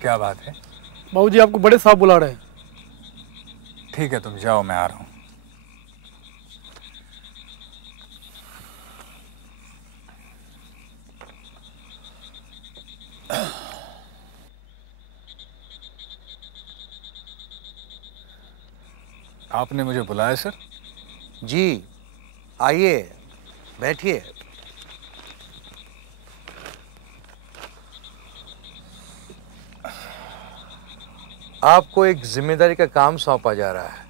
क्या बात है? बाबूजी आपको बड़े साहब बुला रहे हैं। ठीक है, तुम जाओ, मैं आ रहा हूँ। आपने मुझे बुलाया सर? जी, आइए बैठिए। आपको एक जिम्मेदारी का काम सौंपा जा रहा है।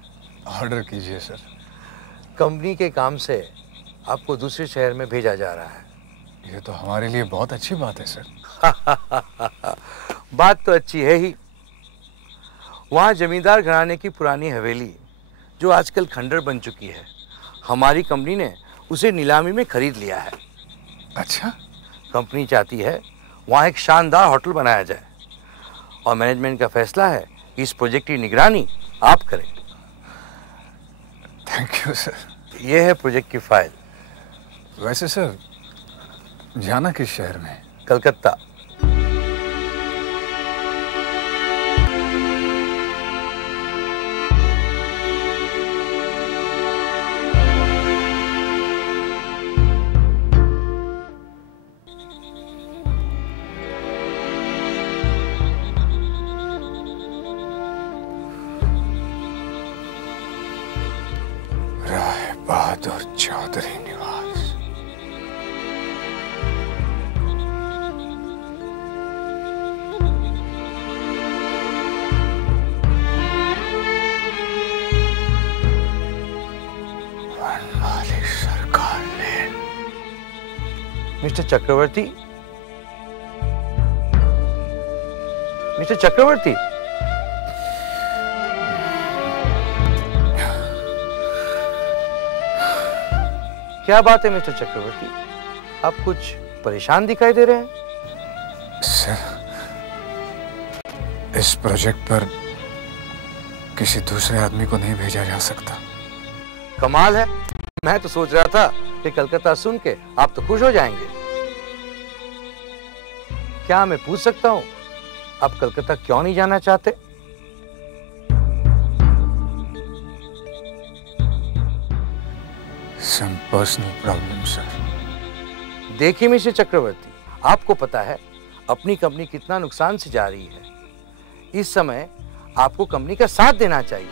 ऑर्डर कीजिए सर। कंपनी के काम से आपको दूसरे शहर में भेजा जा रहा है। ये तो हमारे लिए बहुत अच्छी बात है सर। बात तो अच्छी है ही। वहाँ जमींदार घराने की पुरानी हवेली जो आजकल खंडर बन चुकी है, हमारी कंपनी ने उसे नीलामी में खरीद लिया है। अच्छा? कंपनी चाहती है वहाँ एक शानदार होटल बनाया जाए और मैनेजमेंट का फैसला है कि इस प्रोजेक्ट की निगरानी आप करें। Thank you sir. यह है प्रोजेक्ट की फाइल। वैसे सर, जाना किस शहर में? कलकत्ता। राय बहादुर चौधरी निवास। वनमाली सरकार लेन। मिस्टर चक्रवर्ती, मिस्टर चक्रवर्ती, क्या बात है मिस्टर चक्रवर्ती? आप कुछ परेशान दिखाई दे रहे हैं। सर, इस प्रोजेक्ट पर किसी दूसरे आदमी को नहीं भेजा जा सकता। कमाल है, मैं तो सोच रहा था कि कलकत्ता सुन के आप तो खुश हो जाएंगे। क्या मैं पूछ सकता हूं आप कलकत्ता क्यों नहीं जाना चाहते? Some personal problem, sir. देखिए मिस्टर चक्रवर्ती, आपको पता है अपनी कंपनी कितना नुकसान से जा रही है। इस समय आपको कंपनी का साथ देना चाहिए।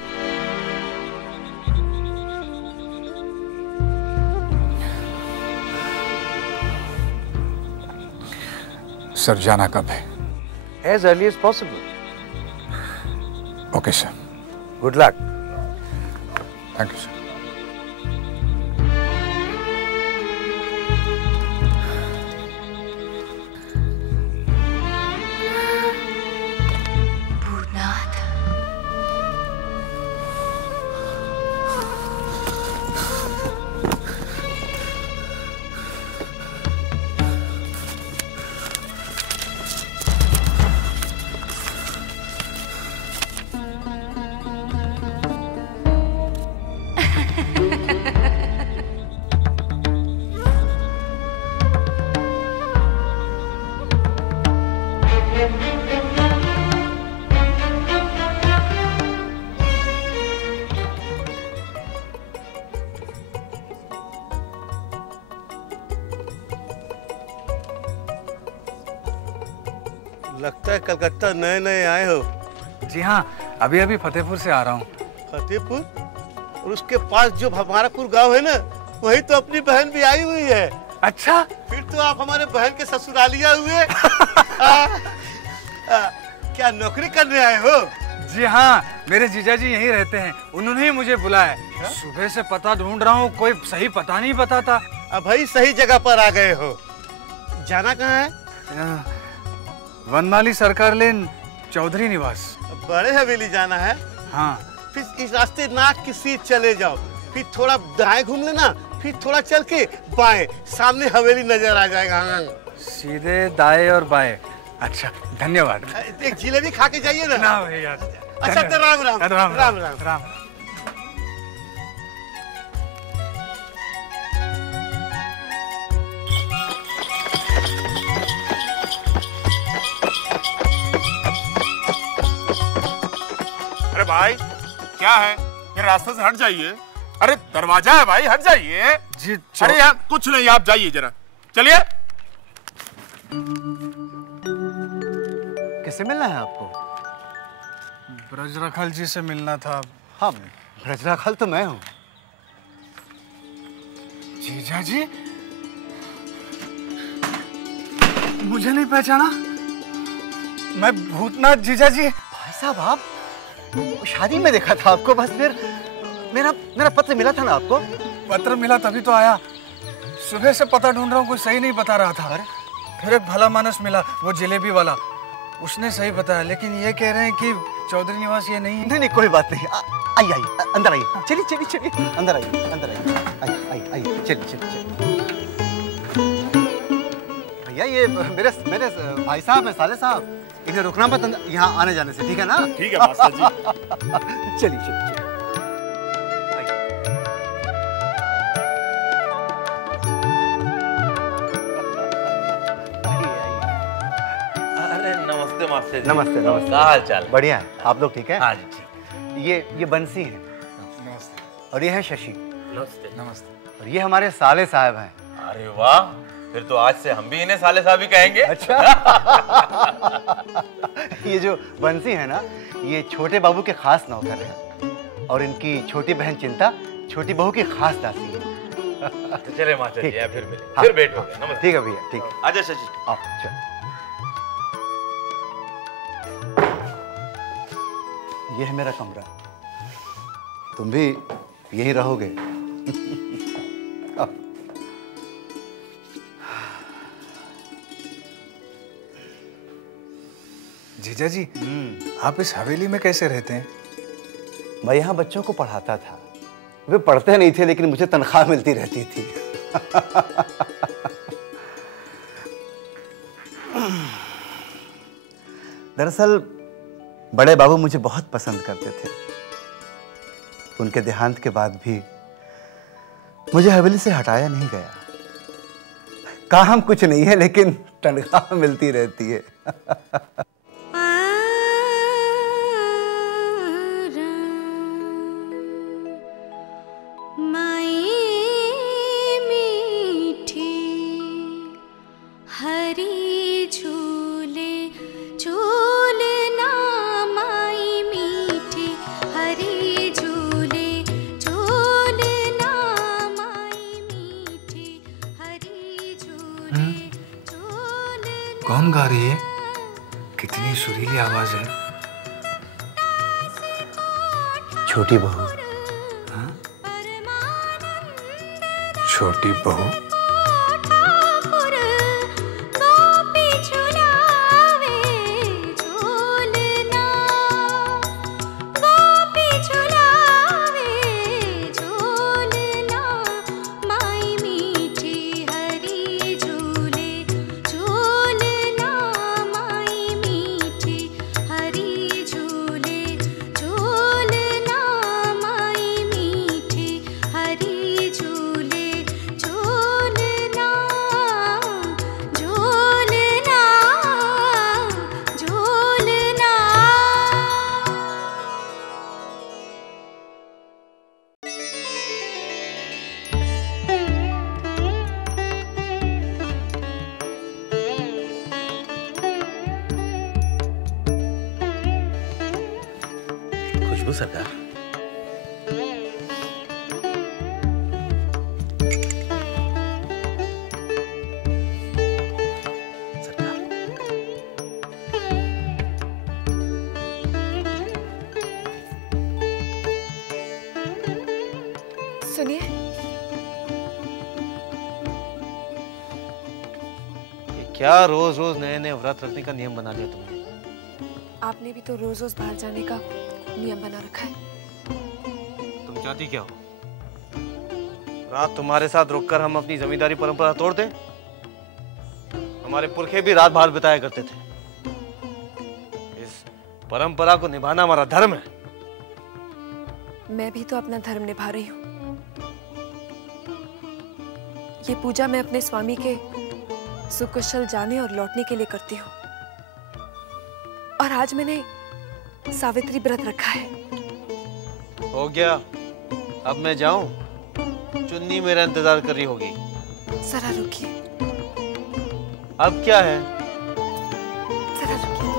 सर, जाना कब है? As early as possible. Okay sir. Good luck. Thank you sir. लगता है कलकत्ता नए नए आए हो। जी हाँ, अभी अभी फतेहपुर से आ रहा हूँ। फतेहपुर? और उसके पास जो हमारापुर गांव है ना, वही तो अपनी बहन भी आई हुई है। अच्छा, फिर तो आप हमारे बहन के ससुरालिया हुए। क्या नौकरी करने आए हो? जी हाँ, मेरे जीजाजी यहीं रहते हैं, उन्होंने ही मुझे बुलाया। सुबह से पता ढूंढ रहा हूँ, कोई सही पता नहीं बताता। अब भाई सही जगह पर आ गए हो। जाना कहाँ है? वनमाली सरकार लेन, चौधरी निवास। बड़े हवेली जाना है? हाँ। फिर इस रास्ते नाक की सीध चले जाओ, फिर थोड़ा दाएं घूम लेना, फिर थोड़ा चल के बाएं, सामने हवेली नजर आ जाएगा। सीधे दाएं और बाएं। अच्छा, धन्यवाद। एक जिलेबी खा के जाइए ना। ना भैया। अच्छा तो राम राम। राम राम राम राम। भाई क्या है, ये रास्ते से हट जाइए। अरे दरवाजा है भाई, हट जाइए। जी अरे यार कुछ नहीं, आप जाइए जरा, चलिए। किससे मिलना है आपको? ब्रजराखल जी से मिलना था। हाँ, ब्रजराखल तो मैं हूँ। जीजा जी, मुझे नहीं पहचाना? मैं भूतनाथ जीजा जी। भाई साहब, आप शादी में देखा था आपको, बस फिर मेरा पत्र मिला था ना आपको। पत्र मिला तभी तो आया। सुबह से पता ढूंढ रहा हूँ, कोई सही नहीं बता रहा था। फिर एक भला मानस मिला, वो जलेबी वाला, उसने सही बताया। लेकिन ये कह रहे हैं कि चौधरी निवास ये नहीं है। नहीं, कोई बात नहीं। आइए, अंदर आइए। चलिए, अंदर आइए। आइए, चलिए। भैया, ये मेरे भाई साहब हैं, साले साहब। इन्हें रुकना मत यहाँ आने जाने से, ठीक है ना? ठीक है मास्टर जी। चलिए। नमस्ते मास्टर जी। नमस्ते। क्या हाल चाल? बढ़िया है, आप लोग ठीक है? हाँ जी ठीक। ये बंसी है नमस्ते। और ये है शशि नमस्ते। और ये हमारे साले साहब हैं। अरे वाह, फिर तो आज से हम भी इन्हें साले साहब ही कहेंगे। अच्छा। ये जो बंसी है ना, ये छोटे बाबू के खास नौकर है और इनकी छोटी बहन चिंता छोटी बहू की खास दासी है। तो चले मास्टर जी, ठीक। फिर मिलेंगे। हाँ, फिर भेंट हो गया। नमस्ते। ठीक है भैया, ठीक है। आजा शशि। आओ, चल। ये है मेरा कमरा, तुम भी यहीं रहोगे। जीजा जी, आप इस हवेली में कैसे रहते हैं? मैं यहाँ बच्चों को पढ़ाता था। वे पढ़ते नहीं थे, लेकिन मुझे तनख्वाह मिलती रहती थी। दरअसल बड़े बाबू मुझे बहुत पसंद करते थे। उनके देहांत के बाद भी मुझे हवेली से हटाया नहीं गया। काम कुछ नहीं है, लेकिन तनख्वाह मिलती रहती है। कौन गा रही है? कितनी सुरीली आवाज है। छोटी बहू। छोटी बहू? खुशबू सरकार। सुनिए, क्या रोज रोज नए नए व्रत रखने का नियम बना लिया तुमने? आपने भी तो रोज रोज बाहर जाने का नियम बना रखा है। तुम चाहती क्या हो? रात तुम्हारे साथ रुककर हम अपनी जमींदारी परंपरा तोड़ दें? हमारे पुरखे भी रात बाहर बिताया करते थे। इस परंपरा को निभाना हमारा धर्म है। मैं भी तो अपना धर्म निभा रही हूँ। ये पूजा मैं अपने स्वामी के सुकुशल जाने और लौटने के लिए करती हूँ। और आज मैंने सावित्री व्रत रखा है। हो गया, अब मैं जाऊं? चुन्नी मेरा इंतजार कर रही होगी। जरा रुकिए, अब क्या है? जरा रुकिए।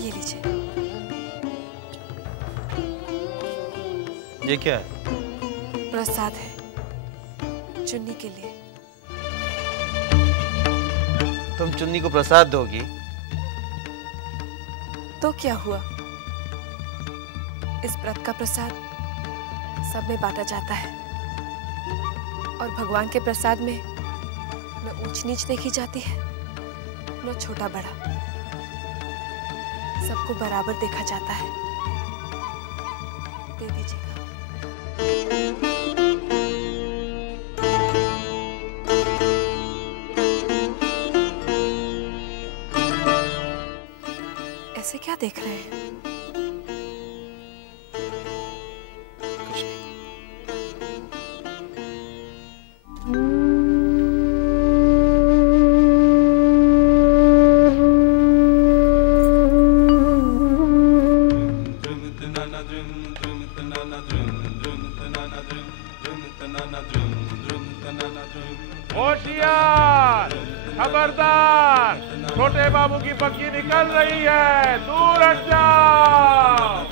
ये लीजिए। ये क्या है? प्रसाद है चुन्नी के लिए। तुम चुन्नी को प्रसाद दोगी? तो क्या हुआ, इस व्रत का प्रसाद सब में बांटा जाता है और भगवान के प्रसाद में न ऊंच नीच देखी जाती है न छोटा बड़ा, सबको बराबर देखा जाता है। दे दीजिएगा। ऐसे क्या देख रहे हैं? होशियार, खबरदार, छोटे बाबू की पक्की निकल रही है, दूर हट जाओ।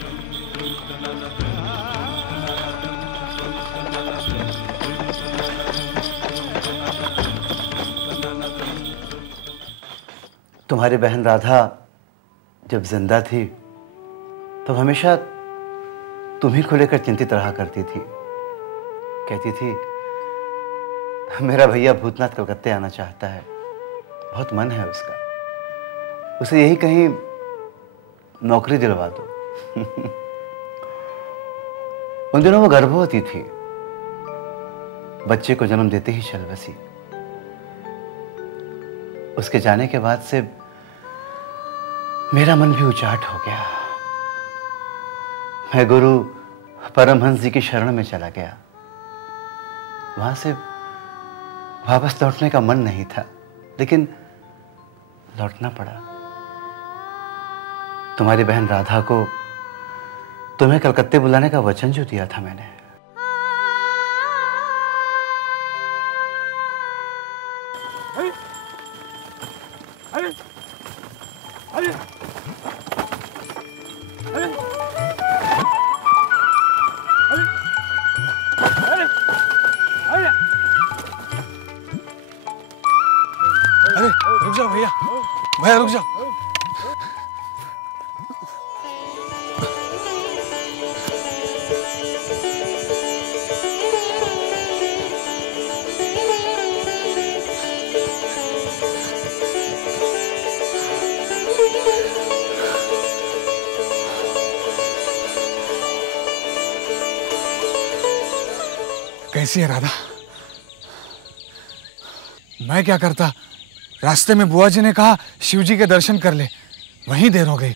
तुम्हारी बहन राधा जब जिंदा थी तब हमेशा तुम्ही को लेकर चिंतित रहा करती थी। कहती थी मेरा भैया भूतनाथ कलकत्ते आना चाहता है, बहुत मन है उसका, उसे यही कहीं नौकरी दिलवा दो। उन दिनों वो गर्भवती थी, बच्चे को जन्म देते ही चल बसी। उसके जाने के बाद से मेरा मन भी उचाट हो गया। मैं गुरु परमहंस जी की शरण में चला गया। वहां से वापस लौटने का मन नहीं था, लेकिन लौटना पड़ा। तुम्हारी बहन राधा को तुम्हें कलकत्ते बुलाने का वचन जो दिया था मैंने, अरे रुक जाओ भैया, भैया रुक जाओ। कैसी है राधा? मैं क्या करता, रास्ते में बुआ जी ने कहा शिव जी के दर्शन कर ले, वहीं देर हो गई।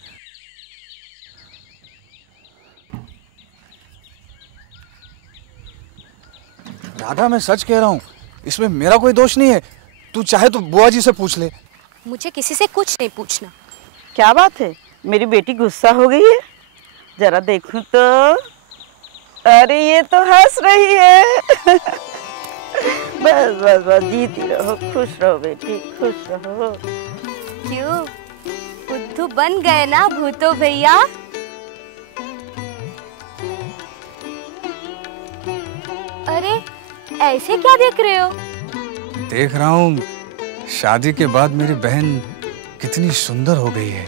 राधा मैं सच कह रहा हूं, इसमें मेरा कोई दोष नहीं है। तू चाहे तो बुआ जी से पूछ ले। मुझे किसी से कुछ नहीं पूछना। क्या बात है, मेरी बेटी गुस्सा हो गई है? जरा देखूं तो। अरे ये तो हंस रही है। बस बस बस, जीती रहो, खुश रहो बेटी, खुश रहो। क्यों, बुद्धू बन गए ना भूतो भैया? अरे ऐसे क्या देख रहे हो? देख रहा हूँ शादी के बाद मेरी बहन कितनी सुंदर हो गई है,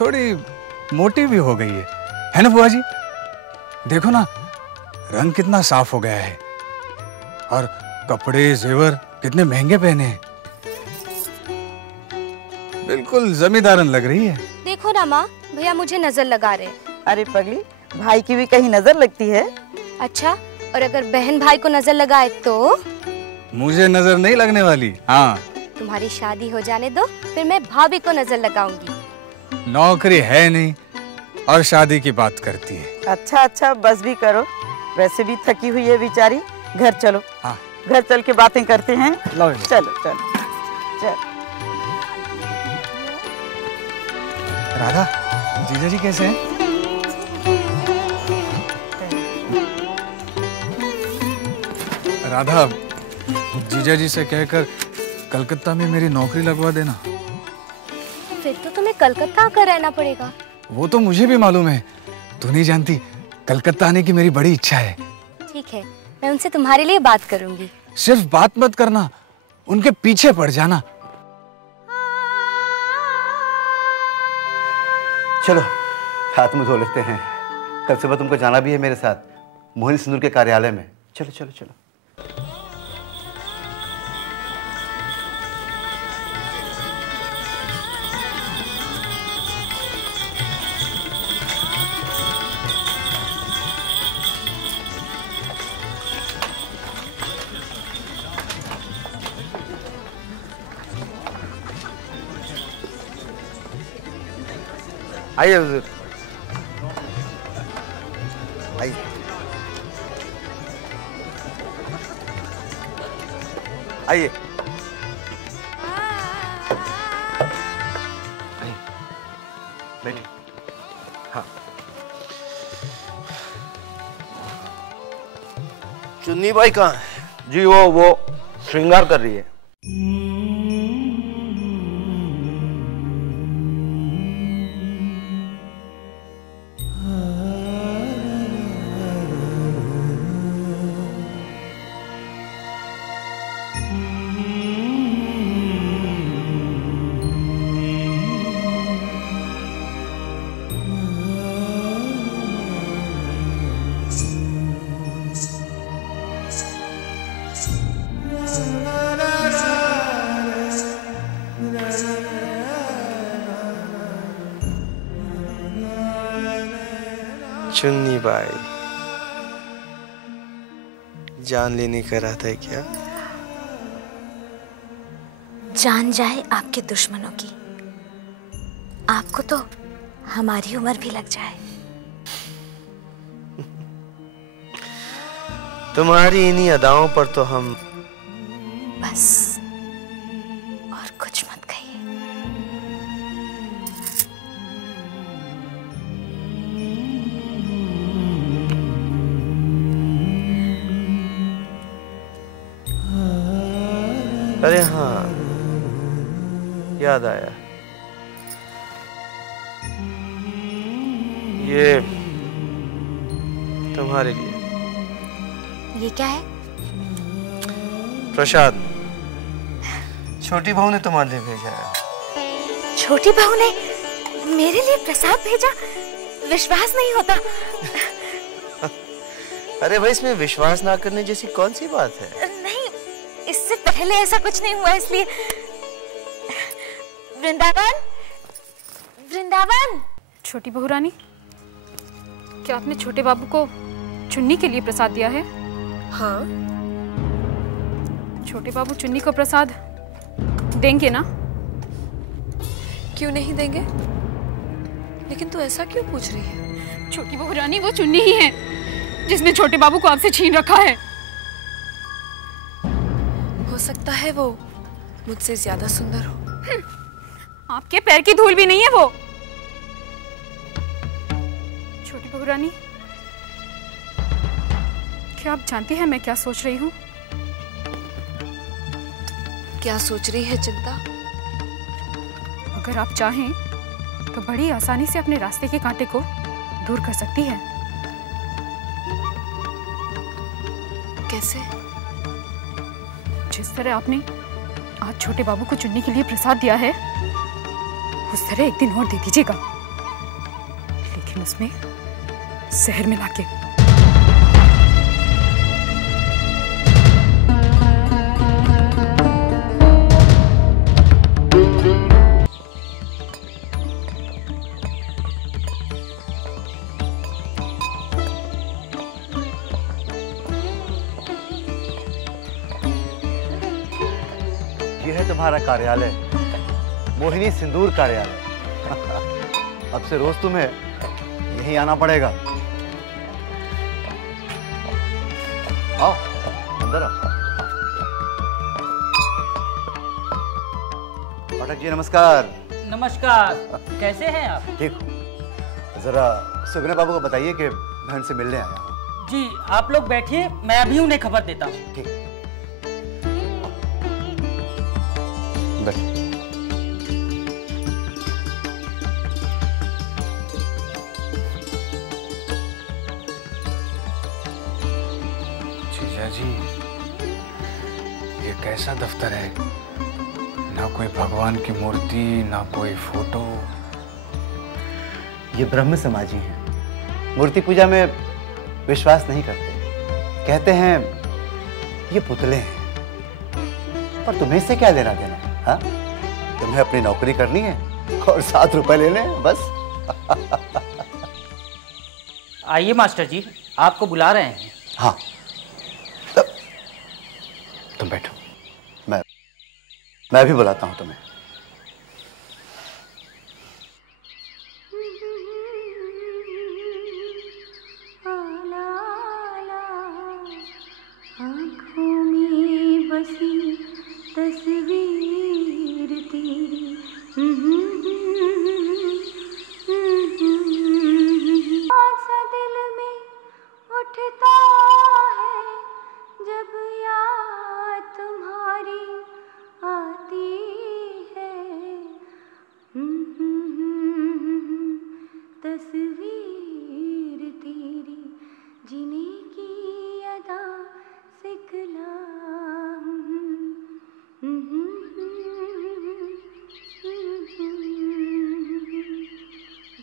थोड़ी मोटी भी हो गई है ना बुआ जी? देखो ना, रंग कितना साफ हो गया है और कपड़े जेवर कितने महंगे पहने हैं। बिल्कुल जमींदारन लग रही है। देखो ना माँ, भैया मुझे नजर लगा रहे। अरे पगली, भाई की भी कहीं नजर लगती है? अच्छा, और अगर बहन भाई को नजर लगाए तो? मुझे नजर नहीं लगने वाली। हाँ, तुम्हारी शादी हो जाने दो, फिर मैं भाभी को नजर लगाऊंगी। नौकरी है नहीं और शादी की बात करती है। अच्छा अच्छा, बस भी करो, वैसे भी थकी हुई है बेचारी। घर चलो। हाँ, घर चल के बातें करते हैं। चलो चलो चलो। चल। राधा, जीजा जी कैसे हैं? राधा, जीजा जी से कहकर कलकत्ता में मेरी नौकरी लगवा देना। फिर तो तुम्हें कलकत्ता आकर रहना पड़ेगा। वो तो मुझे भी मालूम है, तू नहीं जानती, कलकत्ता आने की मेरी बड़ी इच्छा है। ठीक है, मैं उनसे तुम्हारे लिए बात करूंगी। सिर्फ बात मत करना, उनके पीछे पड़ जाना। चलो हाथ मुंह धो लेते हैं, कल सुबह तुमको जाना भी है मेरे साथ मोहिनी सिंदूर के कार्यालय में। चलो चलो चलो। आइए हुजूर, आइए। आइए बैठिए। हाँ, चुन्नी भाई कहाँ है? जी वो श्रृंगार कर रही है। चुन्नी भाई, जान लेने का इरादा है क्या? जान जाए आपके दुश्मनों की, आपको तो हमारी उम्र भी लग जाए। तुम्हारी इन्हीं अदाओं पर तो हम बस और कुछ मत कहिए। अरे हाँ, याद आया, ये तुम्हारे लिए। ये क्या है? प्रसाद, छोटी बहू ने तुम्हारे लिए भेजा है। छोटी बहू ने मेरे लिए प्रसाद भेजा? विश्वास नहीं होता। अरे भाई, इसमें विश्वास ना करने जैसी कौन सी बात है? नहीं, इससे पहले ऐसा कुछ नहीं हुआ, इसलिए। वृंदावन, वृंदावन। छोटी बहू रानी, क्या आपने छोटे बाबू को चुन्नी के लिए प्रसाद दिया है? हाँ। छोटे बाबू चुन्नी को प्रसाद देंगे ना? क्यों नहीं देंगे? लेकिन तू ऐसा क्यों पूछ रही है? छोटी बहू रानी, वो चुन्नी ही है जिसने छोटे बाबू को आपसे छीन रखा है। हो सकता है वो मुझसे ज्यादा सुंदर हो। आपके पैर की धूल भी नहीं है वो। छोटी बहू रानी, क्या आप जानती हैं मैं क्या सोच रही हूँ? क्या सोच रही है चिंता? अगर आप चाहें तो बड़ी आसानी से अपने रास्ते के कांटे को दूर कर सकती हैं। कैसे? जिस तरह आपने आज छोटे बाबू को चुन्नी के लिए प्रसाद दिया है, उस तरह एक दिन और दे दीजिएगा, लेकिन उसमें जहर मिला के। ये है तुम्हारा कार्यालय, मोहिनी सिंदूर कार्यालय। अब से रोज तुम्हें यहीं आना पड़ेगा। आओ अंदर आओ। पाठक जी नमस्कार। नमस्कार, कैसे हैं आप? ठीक हूँ। जरा सुगना बाबू को बताइए कि मैं उनसे मिलने आया हूँ। जी आप लोग बैठिए, मैं अभी उन्हें खबर देता हूँ। ठीक। बैठ। जीजा जी, ये कैसा दफ्तर है? ना कोई भगवान की मूर्ति, ना कोई फोटो। ये ब्रह्म समाजी हैं। मूर्ति पूजा में विश्वास नहीं करते। कहते हैं ये पुतले हैं। पर तुम्हें इससे क्या लेना देना? हाँ? तुम्हें अपनी नौकरी करनी है और 7 रुपए लेने हैं बस। आइए मास्टर जी, आपको बुला रहे हैं। हाँ, तुम बैठो, मैं भी बुलाता हूँ तुम्हें। आँखों में बसी तस्वीर तेरी, आसा दिल में उठता है जब याद तुम्हारी आती है। तस्वीर तेरी जीने की अदा सिखला।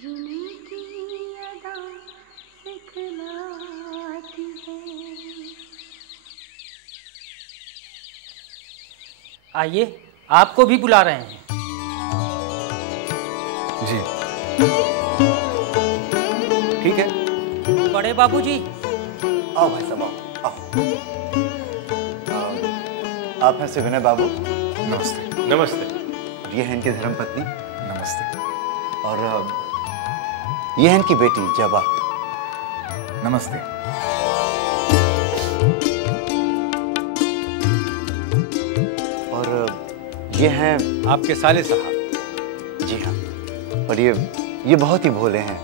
जीने की अदा सिखलाती है। आइए, आपको भी बुला रहे हैं। जी ठीक है। बड़े बाबूजी। आओ भाई साहब, आओ। आप हैं सुगना बाबू। नमस्ते। नमस्ते। ये है इनकी धर्मपत्नी। नमस्ते। और ये है इनकी बेटी जबा। नमस्ते। और ये हैं आपके साले साहब। जी हाँ। और ये बहुत ही भोले हैं,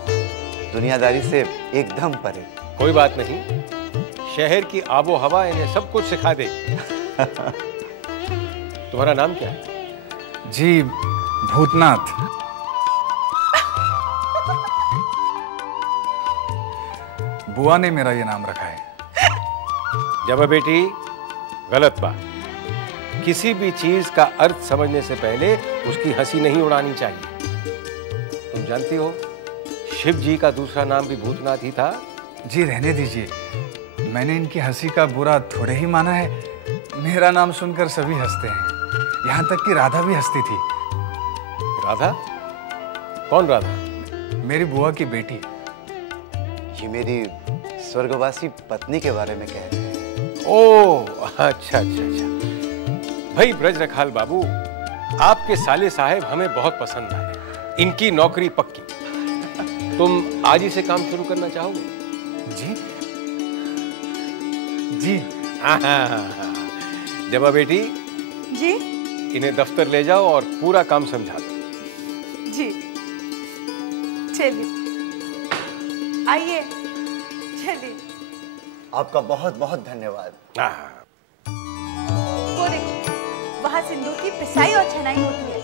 दुनियादारी से एकदम परे। कोई बात नहीं, शहर की आबो हवा इन्हें सब कुछ सिखा देगी। तुम्हारा नाम क्या है? जी भूतनाथ। बुआ ने मेरा ये नाम रखा है। जब बेटी, गलत बात। किसी भी चीज का अर्थ समझने से पहले उसकी हंसी नहीं उड़ानी चाहिए। तुम जानती हो शिव जी का दूसरा नाम भी भूतनाथ ही था। जी रहने दीजिए, मैंने इनकी हंसी का बुरा थोड़े ही माना है। मेरा नाम सुनकर सभी हंसते हैं, यहाँ तक कि राधा भी हंसती थी। राधा? कौन राधा? मेरी बुआ की बेटी। ये मेरी स्वर्गवासी पत्नी के बारे में कह रहे हैं। ओह, अच्छा अच्छा अच्छा। भाई ब्रज रखाल बाबू, आपके साले साहब हमें बहुत पसंद आए। इनकी नौकरी पक्की। तुम आज ही से काम शुरू करना चाहोगे? जी जी। हाँ। जबा बेटी जी इन्हें दफ्तर ले जाओ और पूरा काम समझा दो। जी चलिए, आइए चलिए। आपका बहुत बहुत धन्यवाद। वो देखो, वहाँ सिंदूर की पिसाई और छनाई होती है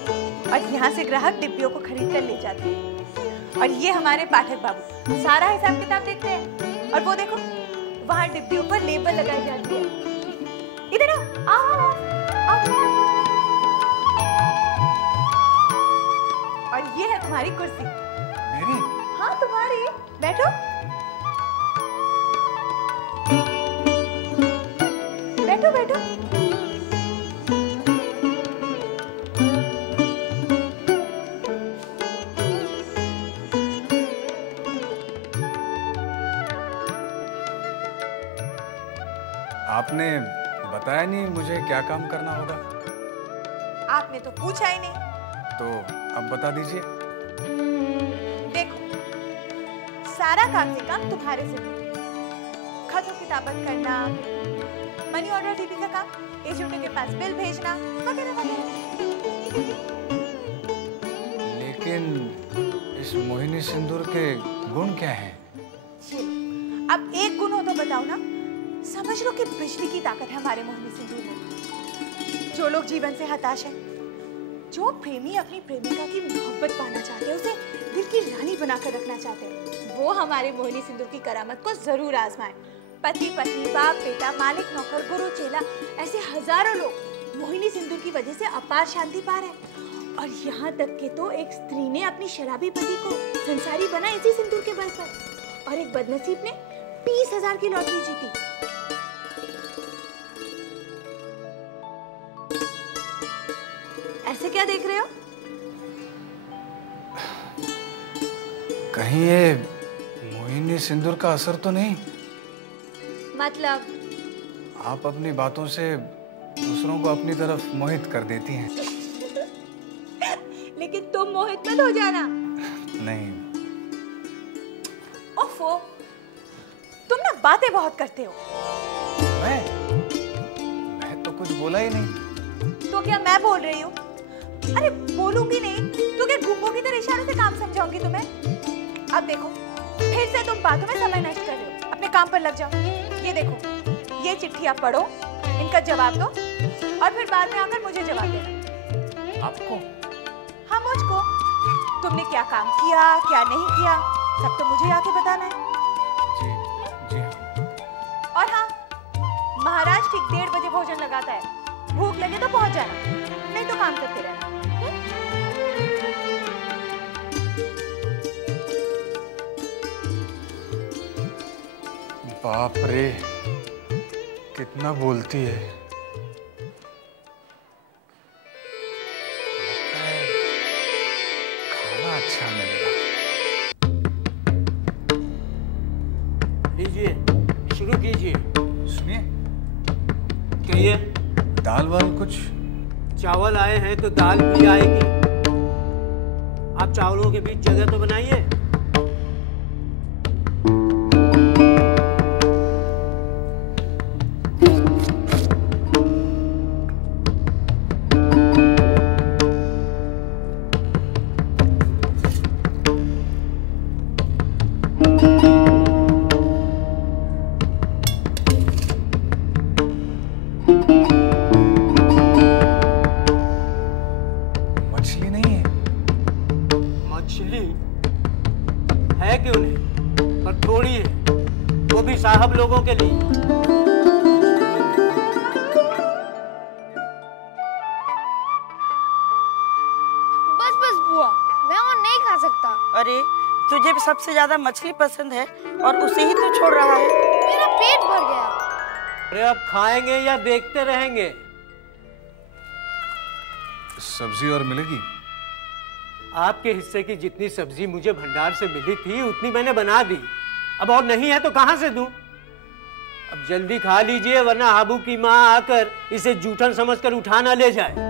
और यहाँ से ग्राहक डिब्बियों को खरीद कर ले जाते हैं। और ये हमारे पाठक बाबू सारा हिसाब किताब देखते हैं। और वो देखो, वहाँ डिब्बियों पर लेबल लगाई जाती है। इधर आओ, आओ। और ये है तुम्हारी कुर्सी। मेरी? हाँ तुम्हारी, बैठो बैठो बैठो। आपने बताया नहीं मुझे क्या काम करना होगा। आपने तो पूछा ही नहीं। तो अब बता दीजिए। देखो, सारा काम से काम तुम्हारे से खत किताबत करना, मनी ऑर्डर डीबी का काम, एजेंटों के पास बिल भेजना वगैरह वगैरह। लेकिन इस मोहिनी सिंदूर के गुण क्या हैं? अब एक गुण हो तो बताओ ना। समझ लो कि बिजली की ताकत है हमारे मोहिनी सिंदूर में। जो लोग जीवन से हताश हैं, जो प्रेमी अपनी प्रेमिका की मोहब्बत पाना चाहते हैं, उसे दिल की रानी बनाकर रखना चाहते हैं, वो हमारे मोहिनी सिंदूर की करामत को जरूर आजमाएं। पति पत्नी, बाप बेटा, मालिक नौकर, गुरु चेला, ऐसे हजारों लोग मोहिनी सिंदूर की वजह से अपार शांति पा रहे हैं। और यहाँ तक कि तो एक स्त्री ने अपनी शराबी पति को संसारी बना इसी सिंदूर के बल पर, और एक बदनसीब ने 20,000 की लॉटरी जीती। ऐसे क्या देख रहे हो? कहीं ये मोहिनी सिंदूर का असर तो नहीं? मतलब? आप अपनी बातों से दूसरों को अपनी तरफ मोहित कर देती हैं। लेकिन तुम मोहित मत हो जाना। नहीं। ओफो, तुम ना बातें बहुत करते हो। मैं तो कुछ बोला ही नहीं। तो क्या मैं बोल रही हूँ? अरे बोलूंगी नहीं तो क्या गुंगों की तरह इशारों से काम समझाऊंगी तुम्हें? अब देखो, फिर से तुम बातों में समय नष्ट कर रहे हो। अपने काम पर लग जाओ। ये देखो, ये चिट्ठी आप पढ़ो, इनका जवाब दो, और फिर बाद में आकर मुझे जवाब देना। आपको? हाँ, मुझको। तुमने क्या काम किया, क्या नहीं किया, सब तो मुझे आके बताना है। जी। और हाँ, महाराज ठीक 1:30 बजे भोजन लगाता है। भूख लगे तो पहुंच जाना, नहीं तो काम करते रहना। बाप रे, कितना बोलती है। खाना अच्छा मिलेगा। लीजिए, शुरू कीजिए। सुनिए। कहिए। दाल वाल कुछ? चावल आए हैं तो दाल भी आएगी। आप चावलों के बीच जगह तो बनाइए। साहब लोगों के लिए। बस बस बुआ, मैं और नहीं खा सकता। अरे तुझे सबसे ज्यादा मछली पसंद है और उसे ही तू छोड़ रहा है। मेरा पेट भर गया। अरे अब खाएंगे या देखते रहेंगे? सब्जी और मिलेगी? आपके हिस्से की जितनी सब्जी मुझे भंडार से मिली थी उतनी मैंने बना दी। अब और नहीं है तो कहां से दूं? अब जल्दी खा लीजिए वरना हाबू की माँ आकर इसे जूठन समझकर उठा ना ले जाए।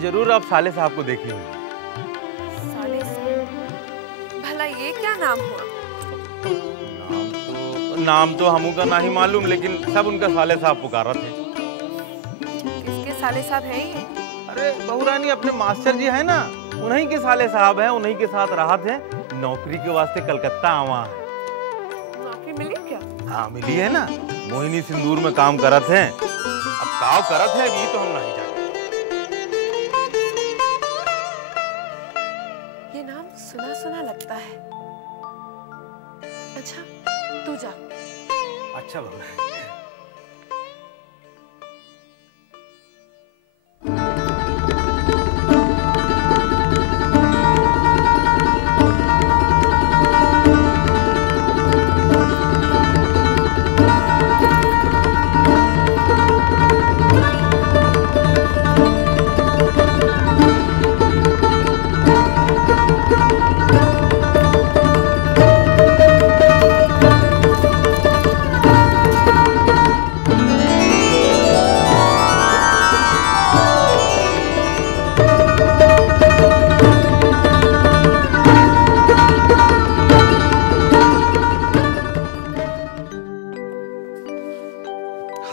जरूर आप साले साहब को देखी होगी। साले साहब? भला ये क्या नाम हुआ? नाम तो हमू का ना ही मालूम, लेकिन सब उनका साले साहब पुकारा थे। किसके साले साहब हैं ये? अरे बहुरानी अपने मास्टर जी है ना, उन्हीं के साले साहब हैं, उन्हीं के साथ राहत है। नौकरी के वास्ते कलकत्ता आवा है। नौकरी मिली क्या? हाँ मिली है ना, मोहिनी सिंदूर में काम करत हैं। अब काव करत है ये तो हम नहीं जानते। है। अच्छा तू जा। अच्छा बाबू।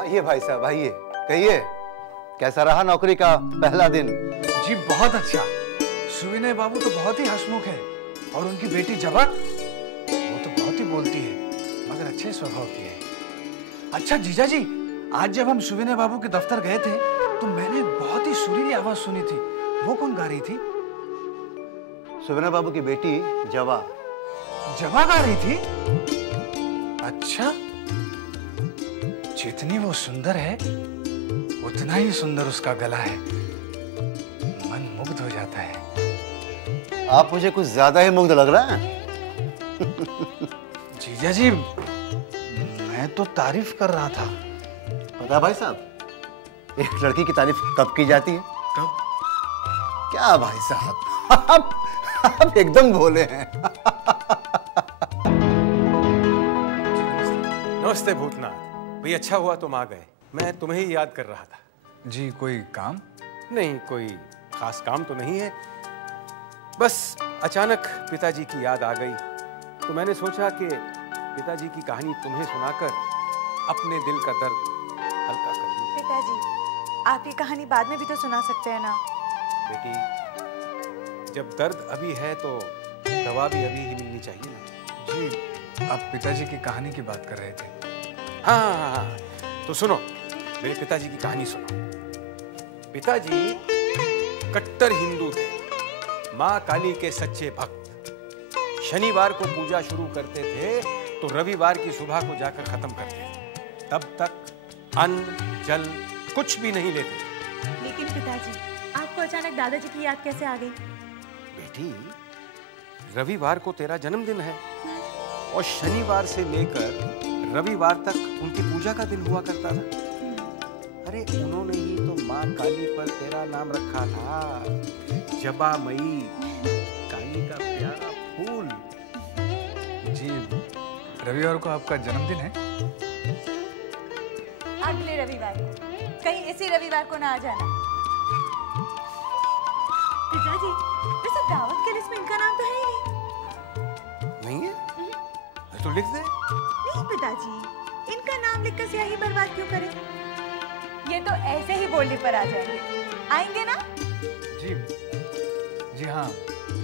आइए भाई साहब, आइए, कहिए कैसा रहा नौकरी का पहला दिन? जी बहुत अच्छा। सुविनय बाबू तो बहुत ही हंसमुख है और उनकी बेटी जबा वो तो बहुत ही बोलती है मगर अच्छे स्वभाव की है। अच्छा जीजा जी, आज जब हम सुविनय बाबू के दफ्तर गए थे तो मैंने बहुत ही सुरीली आवाज सुनी थी। वो कौन गा रही थी? सुविनय बाबू की बेटी जवा। जवा गा रही थी? अच्छा, जितनी वो सुंदर है उतना ही सुंदर उसका गला है। मन मुग्ध हो जाता है। आप मुझे कुछ ज्यादा ही मुग्ध लग रहा है। जीजा जी, मैं तो तारीफ कर रहा था। पता भाई साहब, एक लड़की की तारीफ कब की जाती है? कब? क्या भाई साहब, आप एकदम भोले हैं। नमस्ते भूतनाथ भाई, अच्छा हुआ तुम आ गए। मैं तुम्हें ही याद कर रहा था। जी कोई काम? नहीं, कोई खास काम तो नहीं है, बस अचानक पिताजी की याद आ गई तो मैंने सोचा कि पिताजी की कहानी तुम्हें सुनाकर अपने दिल का दर्द हल्का कर दूं। पिताजी, आप ये कहानी बाद में भी तो सुना सकते हैं ना। बेटी, जब दर्द अभी है तो दवा भी अभी ही मिलनी चाहिए ना। जी, आप पिताजी की कहानी की बात कर रहे थे। हाँ, तो सुनो, मेरे पिताजी की कहानी सुनो। पिताजी कट्टर हिंदू थे, माँ काली के सच्चे भक्त। शनिवार को पूजा शुरू करते थे तो रविवार की सुबह को जाकर खत्म करते थे। तब तक अन्न जल कुछ भी नहीं लेते। लेकिन पिताजी, आपको अचानक दादाजी की याद कैसे आ गई? बेटी, रविवार को तेरा जन्मदिन है और शनिवार से लेकर रविवार तक उनकी पूजा का दिन हुआ करता था। अरे उन्होंने ही तो माँ काली पर तेरा नाम रखा था, जबा मई, काली का प्यारा फूल। जी, रविवार को आपका जन्मदिन है? अगले रविवार को, कहीं इसी रविवार को ना आ जाना। पिताजी, वैसे दावत के लिस्ट में इनका नाम तो है ही नहीं है? तो लिख दे। नहीं पिताजी, इनका नाम लिखकर स्याही बर्बाद क्यों करें? ये तो ऐसे ही बोलने पर आ जाएंगे। आएंगे ना? जी हाँ,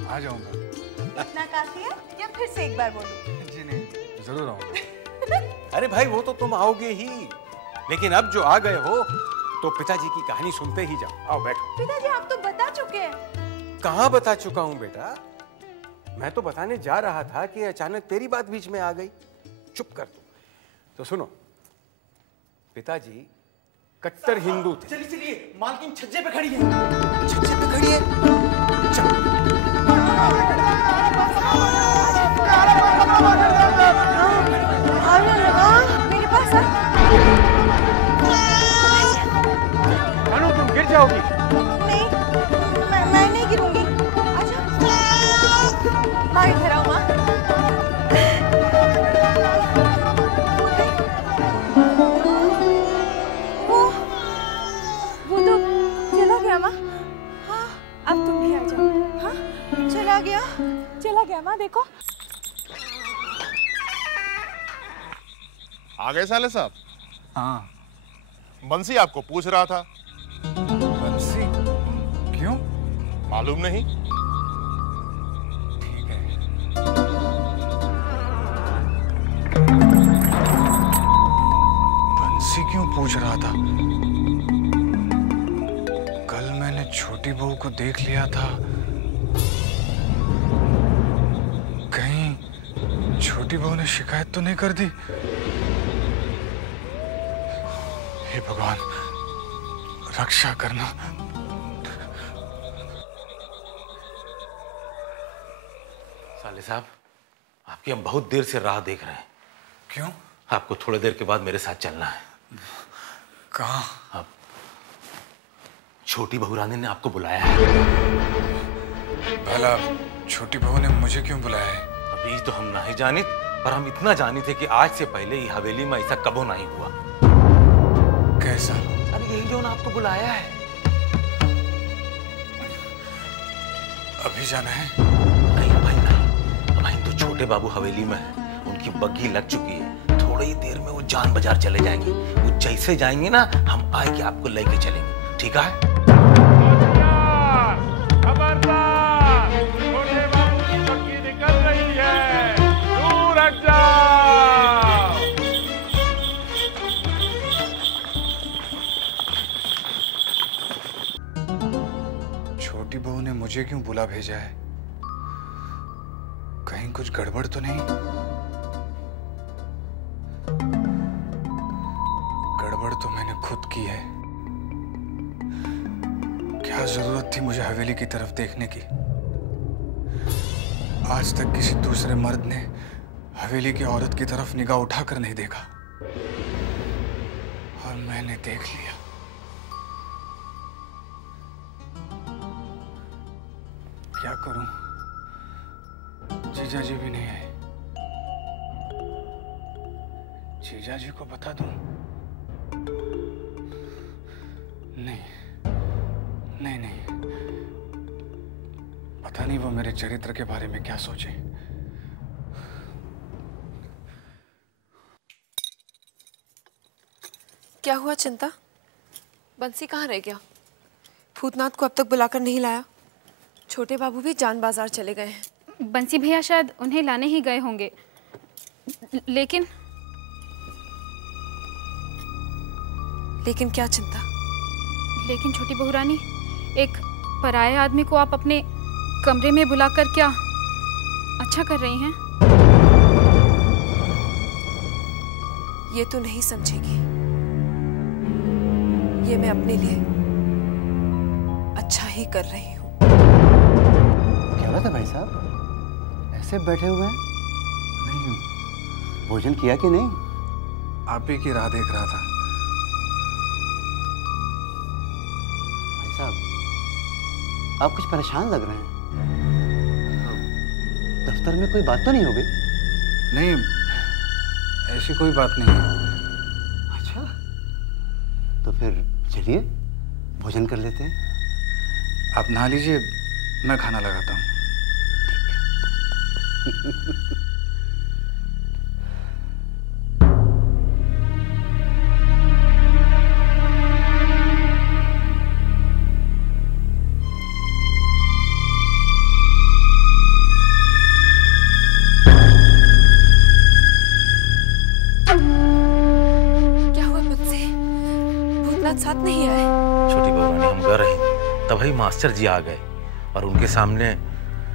आ जाऊंगा। इतना काफी है या फिर से एक बार बोलूं? जी नहीं, जरूर आऊंगा। अरे भाई, वो तो तुम आओगे ही, लेकिन अब जो आ गए हो तो पिताजी की कहानी सुनते ही जाओ। आओ बैठो। पिताजी, आप तो बता चुके हैं। कहाँ बता चुका हूँ बेटा? मैं तो बताने जा रहा था कि अचानक तेरी बात बीच में आ गई। चुप कर तू। तो सुनो, पिताजी कट्टर हिंदू थे। चलिए चलिए, मालकिन छज्जे पे खड़ी है। छज्जे पे खड़ी है? चल। मेरे पास आ। अनु, तुम गिर जाओगी। नहीं, मैं नहीं गिरूंगी। अच्छा, माँ इधर आओ। माँ, वो तो चला गया। माँ, हाँ, अब तुम भी आ जाओ। हाँ, चला गया माँ, देखो। आ गए साले साहब? हाँ। बंसी आपको पूछ रहा था। बंसी? क्यों? मालूम नहीं? ठीक है। बंसी क्यों पूछ रहा था? कल मैंने छोटी बहू को देख लिया था। छोटी बहू ने शिकायत तो नहीं कर दी? हे भगवान, रक्षा करना। साले साहब, आपकी हम बहुत देर से राह देख रहे हैं। क्यों? आपको थोड़ी देर के बाद मेरे साथ चलना है। कहाँ? अब छोटी बहू रानी ने आपको बुलाया है। भला छोटी बहू ने मुझे क्यों बुलाया है? अभी तो हम नहीं जानी, पर हम इतना जानी थे कि आज से पहले ही हवेली में ऐसा कबो नहीं हुआ। कैसा? अरे यही जो आपको बुलाया है। अभी जाना है? नहीं भाई नहीं, भाई तो छोटे बाबू हवेली में है, उनकी बग्घी लग चुकी है। थोड़ी ही देर में वो जान बाजार चले जाएंगे। वो जैसे जाएंगे ना, हम आके आपको लेके चलेंगे, ठीक है? खबरदार, छोटे बाबू की बग्घी निकल रही है, दूर हट जाओ। छोटी बहू ने मुझे क्यों बुला भेजा है? कहीं कुछ गड़बड़ तो नहीं? गड़बड़ तो मैंने खुद की है। क्या जरूरत थी मुझे हवेली की तरफ देखने की? आज तक किसी दूसरे मर्द ने हवेली की औरत की तरफ निगाह उठाकर नहीं देखा, और मैंने देख लिया। क्या करूं? जीजा जी भी नहीं आए। जीजा जी को बता दूं? नहीं नहीं नहीं, पता नहीं वो मेरे चरित्र के बारे में क्या सोचे। क्या हुआ चिंता? बंसी कहाँ रह गया? भूतनाथ को अब तक बुलाकर नहीं लाया। छोटे बाबू भी जान बाजार चले गए हैं। बंसी भैया शायद उन्हें लाने ही गए होंगे, लेकिन क्या चिंता? लेकिन छोटी बहू रानी, एक पराये आदमी को आप अपने कमरे में बुलाकर क्या अच्छा कर रही हैं? ये तो नहीं समझेगी। ये मैं अपने लिए अच्छा ही कर रही हूँ। क्या बात है भाई साहब, ऐसे बैठे हुए हैं? नहीं, भोजन किया कि नहीं? आप ही की राह देख रहा था। भाई साहब, आप कुछ परेशान लग रहे हैं। दफ्तर में कोई बात तो नहीं हो गई? नहीं, ऐसी कोई बात नहीं है। अच्छा, तो फिर चलिए भोजन कर लेते हैं। आप नहा लीजिए, मैं खाना लगाता हूँ। क्या हुआ मुझसे? भूतनाथ साथ नहीं आए? छोटी बहू रानी, हम घर रहे तभी मास्टर जी आ गए, और उनके सामने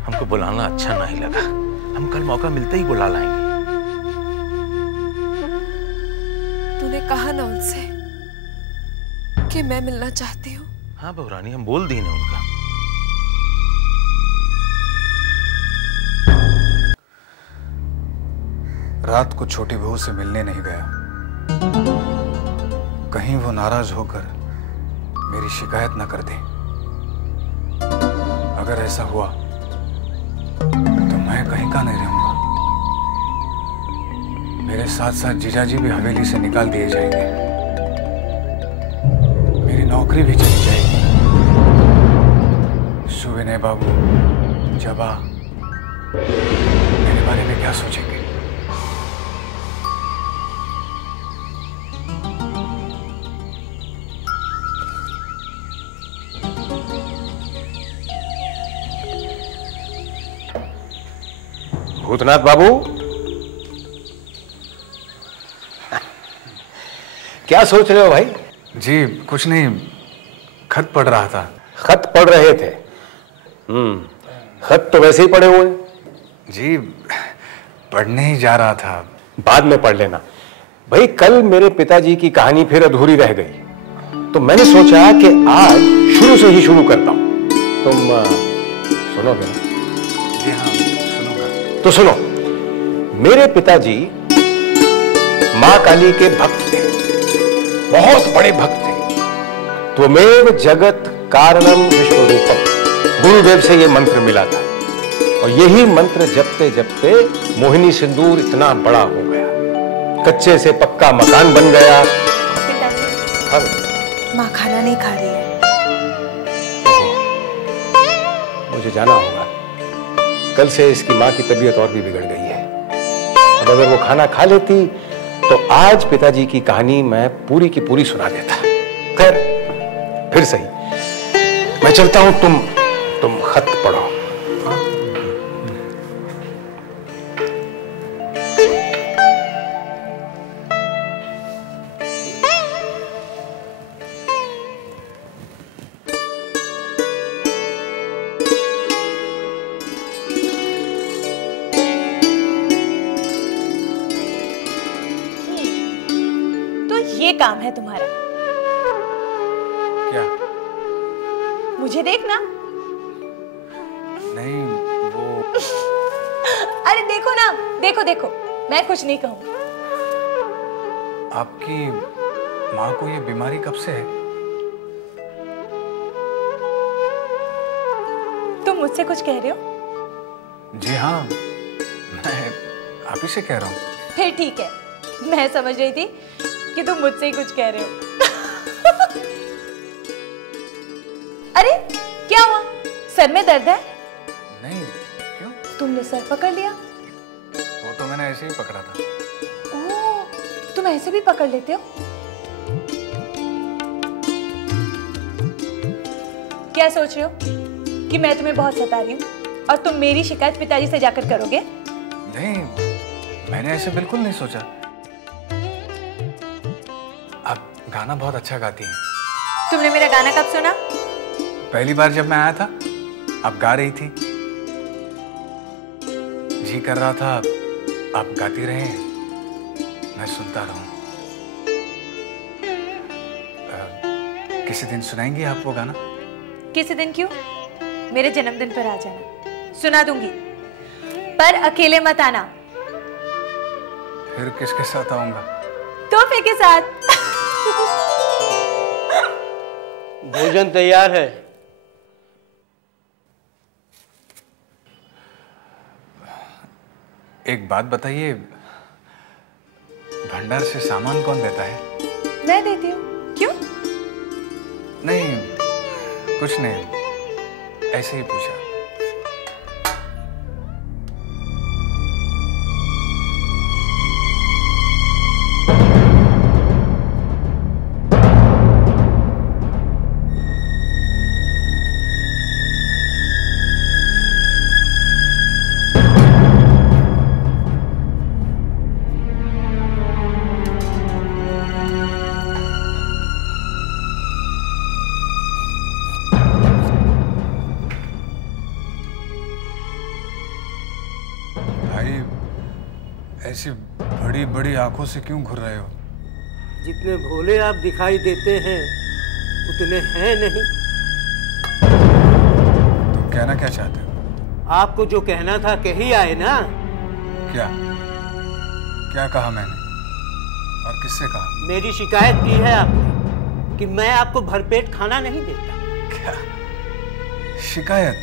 हमको बुलाना अच्छा नहीं लगा। हम कल मौका मिलते ही बुला लाएंगे। तूने कहा ना उनसे कि मैं मिलना चाहती हूँ? हाँ बहू रानी, हम बोल दी ना उनका। रात को छोटी बहू से मिलने नहीं गया। कहीं वो नाराज होकर मेरी शिकायत न कर दे। अगर ऐसा हुआ तो मैं कहीं का नहीं रहूंगा। मेरे साथ साथ जीजा जी भी हवेली से निकाल दिए जाएंगे। मेरी नौकरी भी चली जाएगी। सुविनय बाबू, जबा मेरे बारे में क्या सोचेंगे? भूतनाथ बाबू, क्या सोच रहे हो भाई? जी कुछ नहीं, खत पढ़ रहा था। खत पढ़ रहे थे? खत तो वैसे ही पड़े हुए हैं। जी पढ़ने ही जा रहा था। बाद में पढ़ लेना भाई। कल मेरे पिताजी की कहानी फिर अधूरी रह गई, तो मैंने सोचा कि आज शुरू से ही शुरू करता हूं। तुम सुनोगे? जी हाँ, सुनूंगा। तो सुनो। मेरे पिताजी मां काली के भक्त थे, बहुत बड़े भक्त थे। त्वमेव जगत कारणम विश्वरूपम, गुरुदेव से ये मंत्र मिला था, और यही मंत्र जपते जपते मोहिनी सिंदूर इतना बड़ा हो गया, कच्चे से पक्का मकान बन गया। माँ खाना नहीं खा रही है। मुझे जाना होगा। कल से इसकी माँ की तबीयत और भी बिगड़ गई है। अब अगर वो खाना खा लेती तो आज पिताजी की कहानी मैं पूरी की पूरी सुना देता। खैर, फिर सही, मैं चलता हूं। तुम खत पढ़ो। ये काम है तुम्हारा। क्या? मुझे देखना। नहीं वो अरे देखो ना, देखो देखो, मैं कुछ नहीं कहूँ। आपकी माँ को ये बीमारी कब से है? तुम मुझसे कुछ कह रहे हो? जी हाँ, मैं आप ही से कह रहा हूँ। फिर ठीक है, मैं समझ रही थी कि तुम मुझसे ही कुछ कह रहे हो। अरे क्या हुआ? सर में दर्द है? नहीं, क्यों? तुमने सर पकड़ लिया? वो तो मैंने ऐसे ही पकड़ा था। ओह, तुम ऐसे भी पकड़ लेते हो? क्या सोच रहे हो कि मैं तुम्हें बहुत सता रही हूँ और तुम मेरी शिकायत पिताजी से जाकर करोगे? नहीं, मैंने ऐसे बिल्कुल नहीं सोचा। आप गाना बहुत अच्छा गाती हैं। तुमने मेरा गाना कब सुना? पहली बार जब मैं आया था, आप गा रही थी। जी कर रहा था आप गाती रहे, मैं सुनता रहूं। किसी दिन सुनाएंगी आप वो गाना? किसी दिन क्यों? मेरे जन्मदिन पर आ जाना, सुना दूंगी, पर अकेले मत आना। फिर किसके साथ आऊंगा? तोहफे के साथ। भोजन तैयार है। एक बात बताइए, भंडार से सामान कौन देता है? मैं देती हूँ। क्यों? नहीं, कुछ नहीं, ऐसे ही पूछा। ऐसी बड़ी बड़ी आंखों से क्यों घूर रहे हो? जितने भोले आप दिखाई देते हैं उतने हैं नहीं। तुम कहना क्या चाहते हो? आपको जो कहना था कह ही आए ना। क्या? क्या कहा मैंने और किससे कहा? मेरी शिकायत की है आपने कि मैं आपको भरपेट खाना नहीं देता। क्या शिकायत?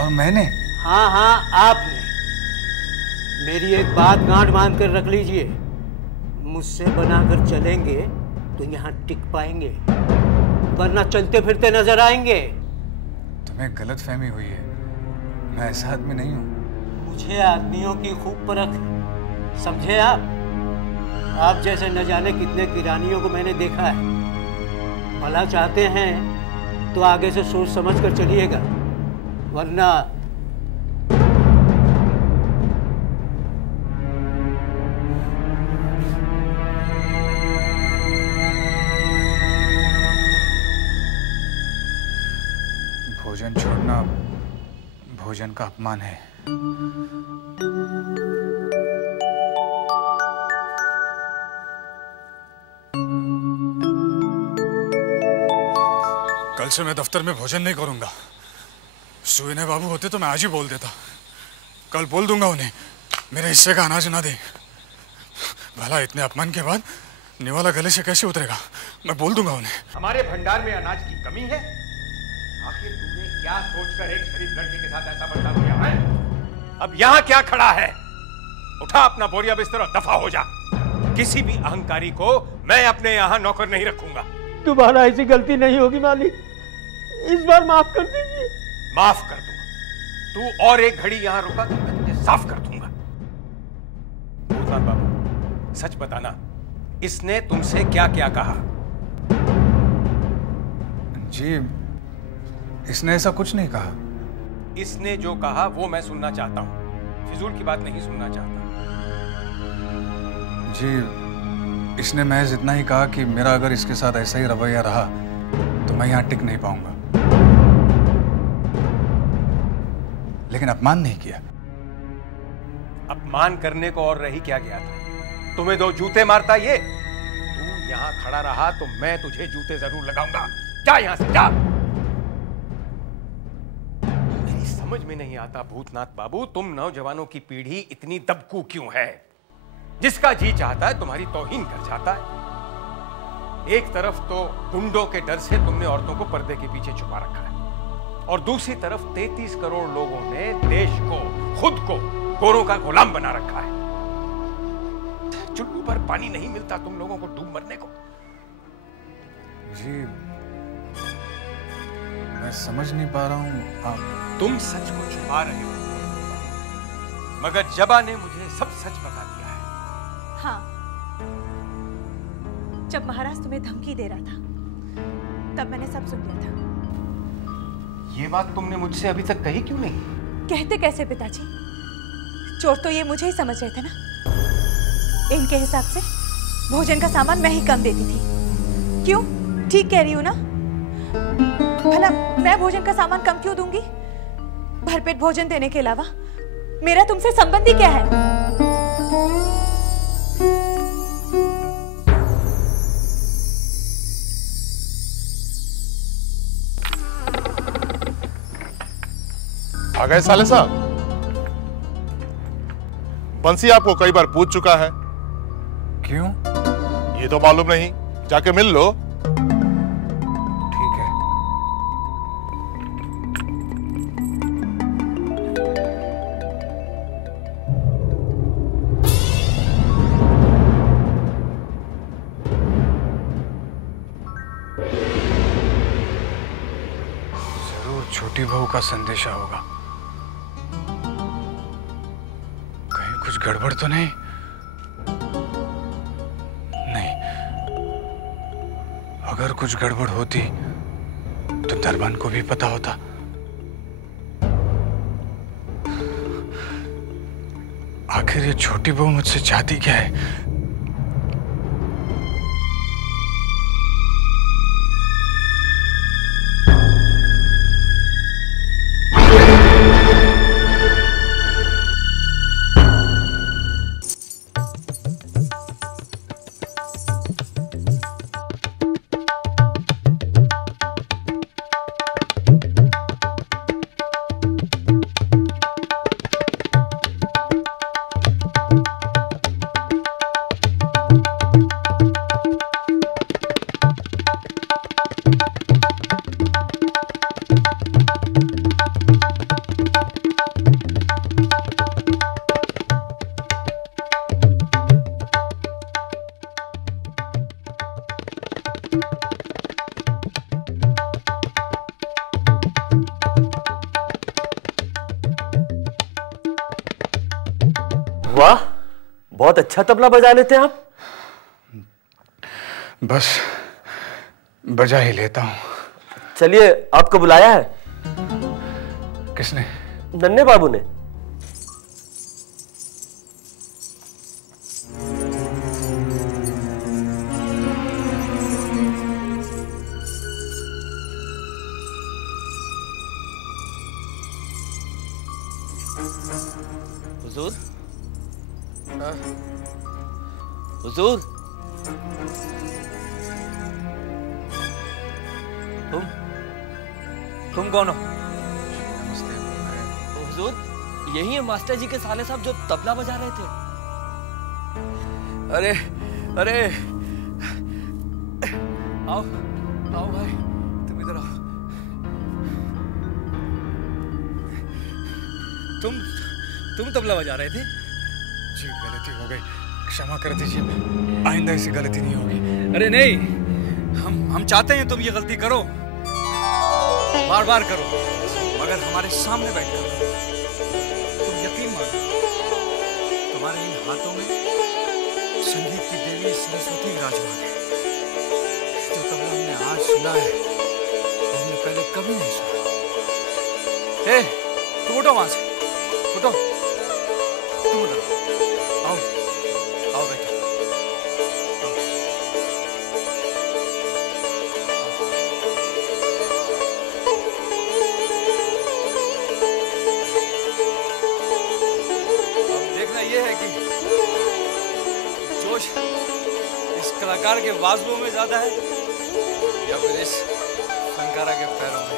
और मैंने? हाँ हाँ, आपने। मेरी एक बात गांठ बांध कर रख लीजिए, मुझसे बनाकर चलेंगे तो यहाँ टिक पाएंगे, वरना चलते फिरते नजर आएंगे। तुम्हें गलतफहमी हुई है, मैं ऐसा आदमी नहीं हूँ। मुझे आदमियों की खूब परख है, समझे आप जैसे न जाने कितने किरानियों को मैंने देखा है। भला चाहते हैं तो आगे से सोच समझ कर चलिएगा, वरना भोजन छोड़ना भोजन का अपमान है। कल से मैं दफ्तर में भोजन नहीं करूंगा। सुविनय बाबू होते तो मैं आज ही बोल देता। कल बोल दूंगा उन्हें मेरे हिस्से का अनाज ना दे। भला इतने अपमान के बाद निवाला गले से कैसे उतरेगा? मैं बोल दूंगा उन्हें। हमारे भंडार में अनाज की कमी है? आखिर तूने क्या सोचकर एक शरीफ लड़के के साथ ऐसा बर्ताव किया है? अब यहाँ क्या खड़ा है? उठा अपना बोरिया बिस्तर और दफा हो जा। किसी भी अहंकारी को मैं अपने यहाँ नौकर नहीं रखूंगा। दोबारा ऐसी गलती नहीं होगी मालिक, इस बार माफ कर दीजिए। माफ कर दूंगा। तू और एक घड़ी यहाँ रुका तो मैं तुझे साफ कर दूंगा। भूतनाथ बाबू, सच बताना, इसने तुमसे क्या क्या कहा? जी, इसने ऐसा कुछ नहीं कहा। इसने जो कहा वो मैं सुनना चाहता हूँ, फिजूल की बात नहीं सुनना चाहता। जी, इसने महज इतना ही कहा कि मेरा अगर इसके साथ ऐसा ही रवैया रहा तो मैं यहाँ टिक नहीं पाऊंगा, लेकिन अपमान नहीं किया। अपमान करने को और रही क्या गया था? तुम्हें दो जूते मारता ये। तू यहाँ खड़ा रहा तो मैं तुझे जूते जरूर लगाऊंगा। जा यहाँ से, जा। मेरी समझ में नहीं आता भूतनाथ बाबू, तुम नौजवानों की पीढ़ी इतनी दबकू क्यों है? जिसका जी चाहता है तुम्हारी तौहीन कर जाता है। एक तरफ तो गुंडों के डर से तुमने औरतों को पर्दे के पीछे छुपा रखा है, और दूसरी तरफ 33 करोड़ लोगों ने देश को, खुद को गोरों का गुलाम बना रखा है। चुल्लू पर पानी नहीं मिलता तुम लोगों को डूब मरने को। जी, मैं समझ नहीं पा रहा हूं। आप तुम सच को छुपा रहे हो, मगर जबा ने मुझे सब सच बता दिया है। हाँ, जब महाराज तुम्हें धमकी दे रहा था तब मैंने सब सुन लिया था। ये बात तुमने मुझसे अभी तक कही क्यों नहीं? कहते कैसे पिताजी? चोर तो ये मुझे ही समझ रहे थे ना। इनके हिसाब से भोजन का सामान मैं ही कम देती थी। क्यों? ठीक कह रही हूँ ना? भला मैं भोजन का सामान कम क्यों दूंगी? भरपेट भोजन देने के अलावा मेरा तुमसे संबंध ही क्या है? आ गए साले साहब। बंसी आपको कई बार पूछ चुका है। क्यों? ये तो मालूम नहीं, जाके मिल लो। ठीक है। जरूर छोटी बहू का संदेशा होगा। कुछ गड़बड़ तो नहीं? नहीं, अगर कुछ गड़बड़ होती तो दरबान को भी पता होता। आखिर ये छोटी बहू मुझसे चाहती क्या है? वाह, बहुत अच्छा तबला बजा लेते हैं आप। बस बजा ही लेता हूँ। चलिए, आपको बुलाया है। किसने? नन्हे बाबू ने। हुजूर, हुजूर, तुम तुम कौन हो? हुजूर, यही है मास्टर जी के साले साहब जो तबला बजा रहे थे। अरे अरे आओ आओ भाई, तुम इधर आओ। तुम तबला बजा रहे थे? जी गलती हो गई, क्षमा कर दीजिए, आइंदा ऐसी गलती नहीं होगी। अरे नहीं, हम चाहते हैं तुम ये गलती करो, बार बार करो, मगर हमारे सामने बैठ कर तुम यकीन मानो, तुम्हारे इन हाथों में संगीत की देवी सरस्वती विराजमान है। जो तबला हमने आज सुना है वो हमने पहले कभी नहीं सुना। तुम उठो वहां से, उठो, तुम उठो, आओ आओ बैठो। ये है कि जोश इस कलाकार के बाजुओं में ज्यादा है या फिर इस फनकारा के पैरों में।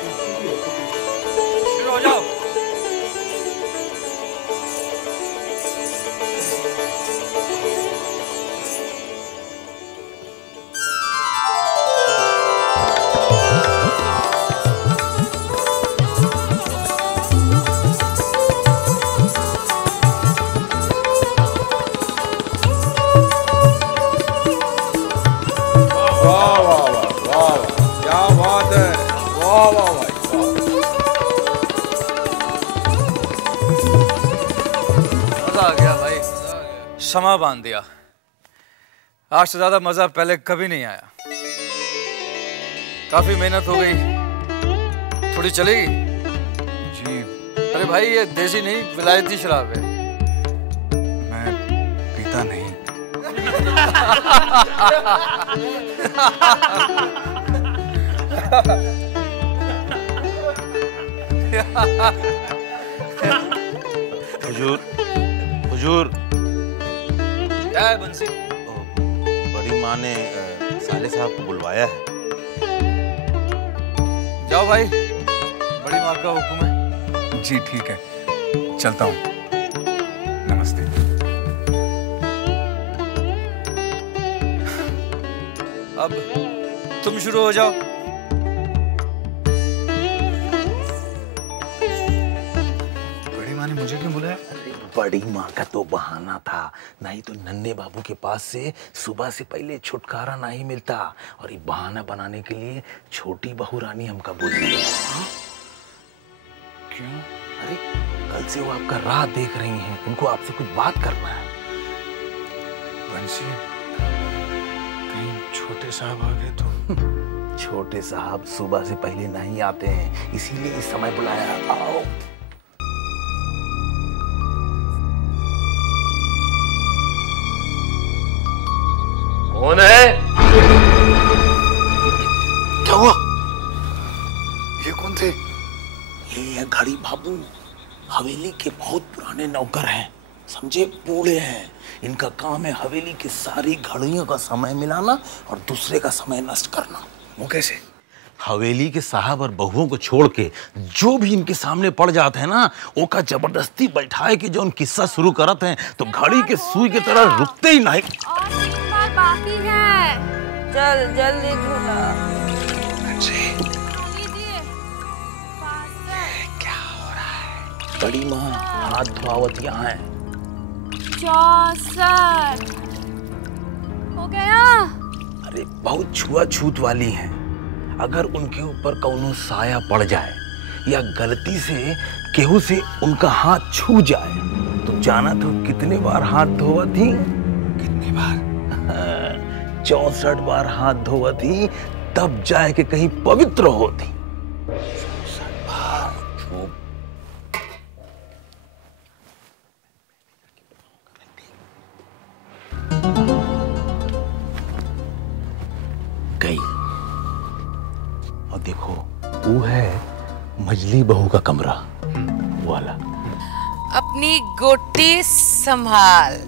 शुरू हो जाओ। समा बांध दिया। आज से ज्यादा मजा पहले कभी नहीं आया। काफी मेहनत हो गई, थोड़ी चलेगी? जी। अरे भाई ये देसी नहीं विलायती शराब है। मैं पीता नहीं। हुजूर, हुजूर। क्या है बंसी? बड़ी माँ ने साले साहब को बुलवाया है। जाओ भाई, बड़ी माँ का हुक्म है। जी ठीक है, चलता हूँ। नमस्ते। अब तुम शुरू हो जाओ। बड़ी माँ ने मुझे क्यों बुलाया? बड़ी माँ का तो बहाना था, नहीं तो नन्हे बाबू के पास से सुबह से पहले छुटकारा नहीं मिलता, और ये बहाना बनाने के लिए छोटी बहू रानी हमका बोल रही है। क्यों? अरे कल से वो आपका राह देख रही हैं, उनको आपसे कुछ बात करना है। बंसी, कहीं छोटे साहब आ गए तो? छोटे साहब सुबह से पहले नहीं आते हैं, इसीलिए इस समय बुलाया। आओ। कौन है? क्या हुआ? ये कौन थे? ये है घड़ी बाबू, हवेली के बहुत पुराने नौकर हैं, समझे, बूढ़े हैं। इनका काम है हवेली की सारी घड़ियों का समय मिलाना और दूसरे का समय नष्ट करना। वो कैसे? हवेली के साहब और बहुओं को छोड़ के जो भी इनके सामने पड़ जाते हैं ना, ओका जबरदस्ती बैठाए कि जो उन किस्सा शुरू करते हैं तो घड़ी के सुई की तरह रुकते ही नहीं। बाकी है, चल जल्दी झूला। क्या हो रहा है? बड़ी माँ हाथ धोआवत यहाँ है। 64 हो गया। अरे बहुत छुआछूत वाली हैं, अगर उनके ऊपर कौनो साया पड़ जाए या गलती से केहू से उनका हाथ छू जाए तो जाना तो कितने बार हाथ धोआ थी? कितनी बार? 64 बार हाथ धोआ थी, तब जाए के कहीं पवित्र होती। गई। और देखो वो है मजली बहू का कमरा वाला। अपनी गोटी संभाल।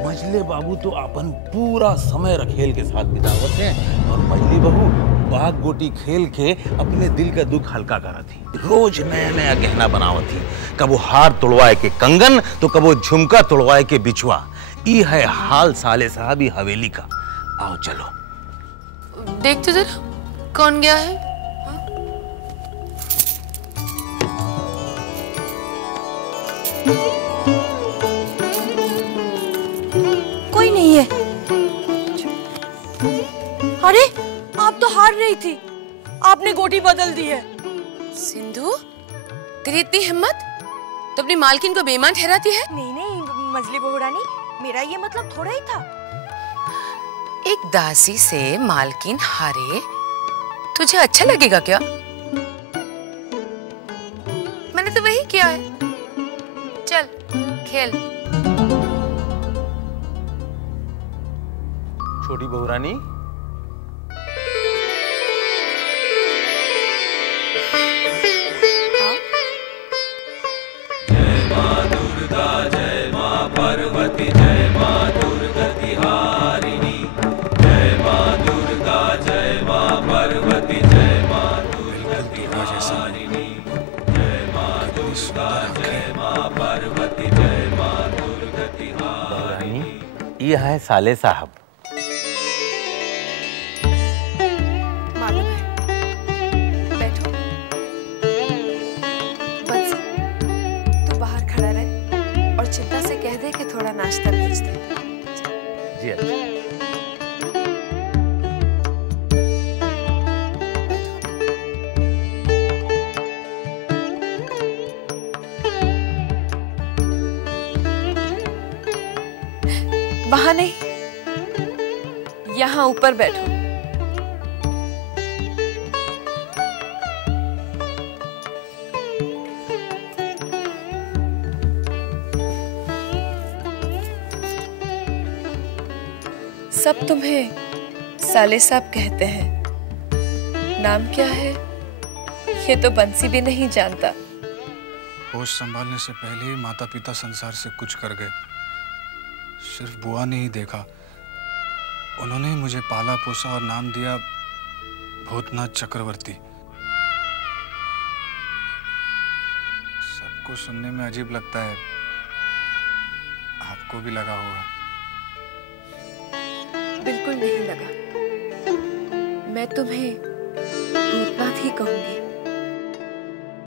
मजले बाबू तो अपन पूरा समय रखेल के साथ बितावत हैं और मजली बहू बाग गोटी खेल के अपने दिल का दुख हल्का करा थी। रोज नया नया गहना बनावत थी, कबो हार तोड़वाए के कंगन तो कबो झुमका तोड़वाए के बिछुआ। ई है हाल साले साहब हवेली का। आओ चलो देख तो जरा कौन गया है। कोई नहीं है। अरे आप तो हार रही थी, आपने गोटी बदल दी है। सिंधु, तेरी इतनी हिम्मत, तो अपनी मालकिन को बेईमान ठहराती है? नहीं नहीं मजली बहू रानी, मेरा ये मतलब थोड़ा ही था। एक दासी से मालकिन हारे तुझे अच्छा लगेगा क्या? मैंने तो वही किया है। चल खेल। छोटी बहू रानी, जय माँ दुर्गा, जय माँ पार्वती, जय माँ दुर्गति हारिणी, जय माँ दुर्गा, जय माँ पार्वती, जय माँ दुर्गति हारिणी, जय माँ दुर्गा, जय माँ पार्वती, जय माँ दुर्गति हारिणी। ये है साले साहब। मालूम है, बैठो। बंसी, तू बाहर खड़ा रहे और चिंता से कह दे कि थोड़ा नाश्ता भेज दे। जी अच्छा। वहां नहीं, यहाँ ऊपर बैठो। सब तुम्हें साले साहब कहते हैं। नाम क्या है ये तो बंसी भी नहीं जानता। होश संभालने से पहले ही माता पिता संसार से कुछ कर गए। सिर्फ बुआ ने ही देखा, उन्होंने ही मुझे पाला पोसा और नाम दिया भूतनाथ चक्रवर्ती। सबको सुनने में अजीब लगता है, आपको भी लगा होगा। बिल्कुल नहीं लगा। मैं तुम्हें भूतनाथ ही कहूंगी।